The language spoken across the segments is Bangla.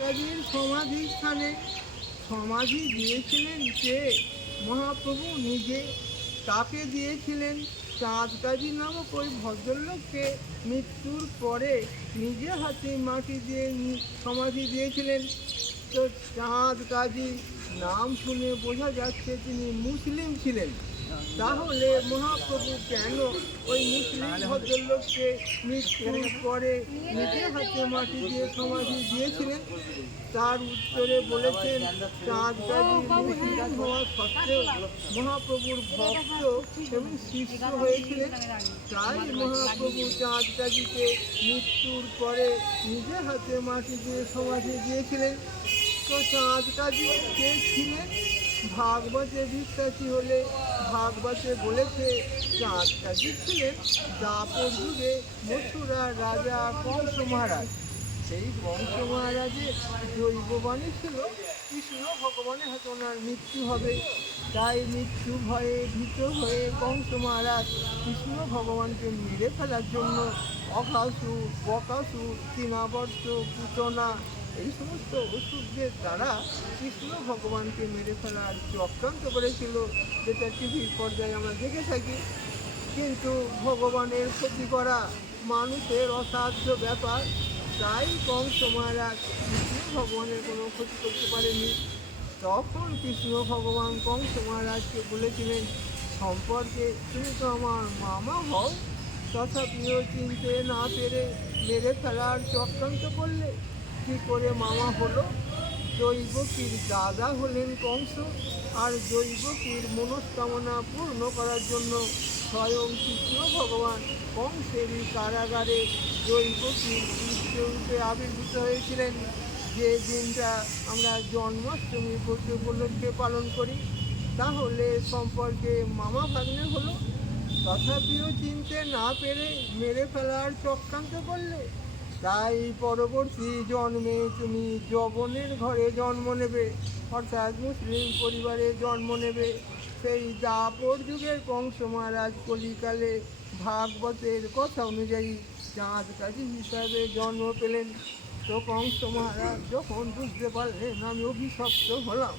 কাজীর সমাধি স্থানে সমাধি দিয়েছিলেন কে? মহাপ্রভু নিজে। তাকে দিয়েছিলেন চাঁদ কাজী নামক ওই ভদ্রলোককে মৃত্যুর পরে নিজে হাতে মাটি দিয়ে সমাধি দিয়েছিলেন। তো চাঁদ কাজী নাম শুনে বোঝা যাচ্ছে তিনি মুসলিম ছিলেন। তাহলে মহাপ্রভু কেন ওই মুসলিম ভদ্রলোককে মৃত্যুর পরে নিজে হাতে মাটি দিয়ে সমাধি দিয়েছিলেন? তার উত্তরে বলেছেন, চাঁদ কাজী মুসলিম হওয়া সত্ত্বেও মহাপ্রভুর ভক্ত এবং শিষ্য হয়েছিলেন। তাই মহাপ্রভু চাঁদ কাজীকে মৃত্যুর পরে নিজে হাতে মাটি দিয়ে সমাধি দিয়েছিলেন। তো চাঁদ কাজী কে ছিলেন? ভাগবতে বিশ্বাসী হলে ভাগবতে বলেছে চাঁদ কাজী ছিলেন দ্বাপর যুগে মথুরার রাজা কংস মহারাজ। সেই কংস মহারাজের জৈববাণী ছিল কৃষ্ণ ভগবানের হাতে ওনার মৃত্যু হবে। তাই মৃত্যু ভয়ে ভীত হয়ে কংস মহারাজ কৃষ্ণ ভগবানকে মেরে ফেলার জন্য অঘাসুর, বকাসুর, তৃণাবর্ত, পুতনা এই সমস্ত অসুরদের দ্বারা কৃষ্ণ ভগবানকে মেরে ফেলার চক্রান্ত করেছিল, যেটা টিভির পর্দায় আমরা দেখে থাকি। কিন্তু ভগবানের ক্ষতি করা মানুষের অসাধ্য ব্যাপার। তাই কংস মহারাজ কৃষ্ণ ভগবানের কোনো ক্ষতি করতে পারেনি। তখন কৃষ্ণ ভগবান কংস মহারাজকে বলেছিলেন, সম্পর্কে তুমি তো আমার মামা হও, তথাপিও চিনতে না পেরে মেরে ফেলার চক্রান্ত করলে। কী করে মামা হলো? জৈবকীর দাদা হলেন কংস, আর জৈবকীর মনস্কামনা পূর্ণ করার জন্য স্বয়ং কৃষ্ণ ভগবান কংসেরই কারাগারে জৈবকীর রূপে আবির্ভূত হয়েছিলেন। যে দিনটা আমরা জন্মাষ্টমী উপলক্ষে পালন করি, তাহলে সম্পর্কে মামা ভাগ্নে হলো, তথাপিও চিনতে না পেরে মেরে ফেলার চক্রান্ত করলে। তাই পরবর্তী জন্মে তুমি যবনের ঘরে জন্ম নেবে, অর্থাৎ মুসলিম পরিবারে জন্ম নেবে। সেই দ্বাপর যুগের কংস মহারাজ কলিকালে ভাগবতের কথা অনুযায়ী চাঁদ কাজী হিসাবে জন্ম পেলেন। তো কংস মহারাজ যখন বুঝতে পারলেন আমি অভিশপ্ত হলাম,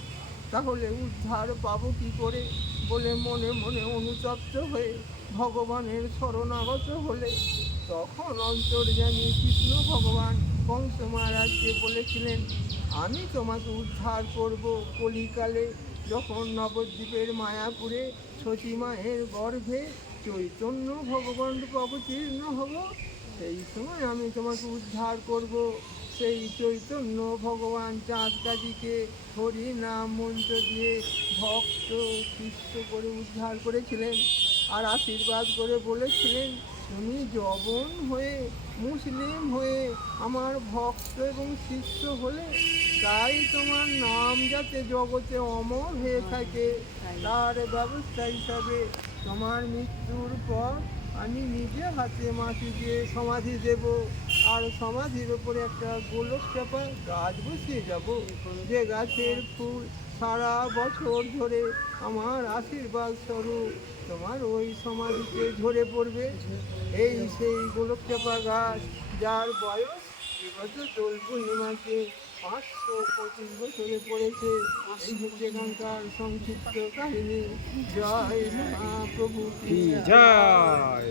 তাহলে উদ্ধার পাবো কী করে বলে মনে মনে অনুতপ্ত হয়ে ভগবানের শরণাগত হলে, তখন অন্তর্যামী কৃষ্ণ ভগবান কংস মহারাজকে বলেছিলেন, আমি তোমাকে উদ্ধার করব কলিকালে, যখন নবদ্বীপের মায়াপুরে সতী মায়ের গর্ভে চৈতন্য ভগবান রূপে অবতীর্ণ হব, সেই সময় আমি তোমাকে উদ্ধার করব। সেই চৈতন্য ভগবান চাঁদ কাজীকে হরি নাম মন্ত্র দিয়ে ভক্ত শিষ্য করে উদ্ধার করেছিলেন, আর আশীর্বাদ করে বলেছিলেন, তুমি যবন হয়ে মুসলিম হয়ে আমার ভক্ত এবং শিষ্য হলে, তাই তোমার নাম যাতে জগতে অমর হয়ে থাকে, তার ব্যবস্থা হিসাবে তোমার মৃত্যুর পর আমি নিজে হাতে মাটি দিয়ে সমাধি দেব, আর সমাধির ওপরে একটা গোলক চাপা গাছ বসিয়ে যাব, যে গাছের ফুল সারা বছর ধরে আমার আশীর্বাদ স্বরূপ তোমার ওই সমাধিতে ঝরে পড়বে। এই সেই গোলক চাপা গাছ, যার বয়স বিগত দোল পূর্ণিমাকে 525 বছরে পড়েছে। এই হচ্ছে এখানকার সংক্ষিপ্ত কাহিনী। জয় মহাপ্রভু কি জয়।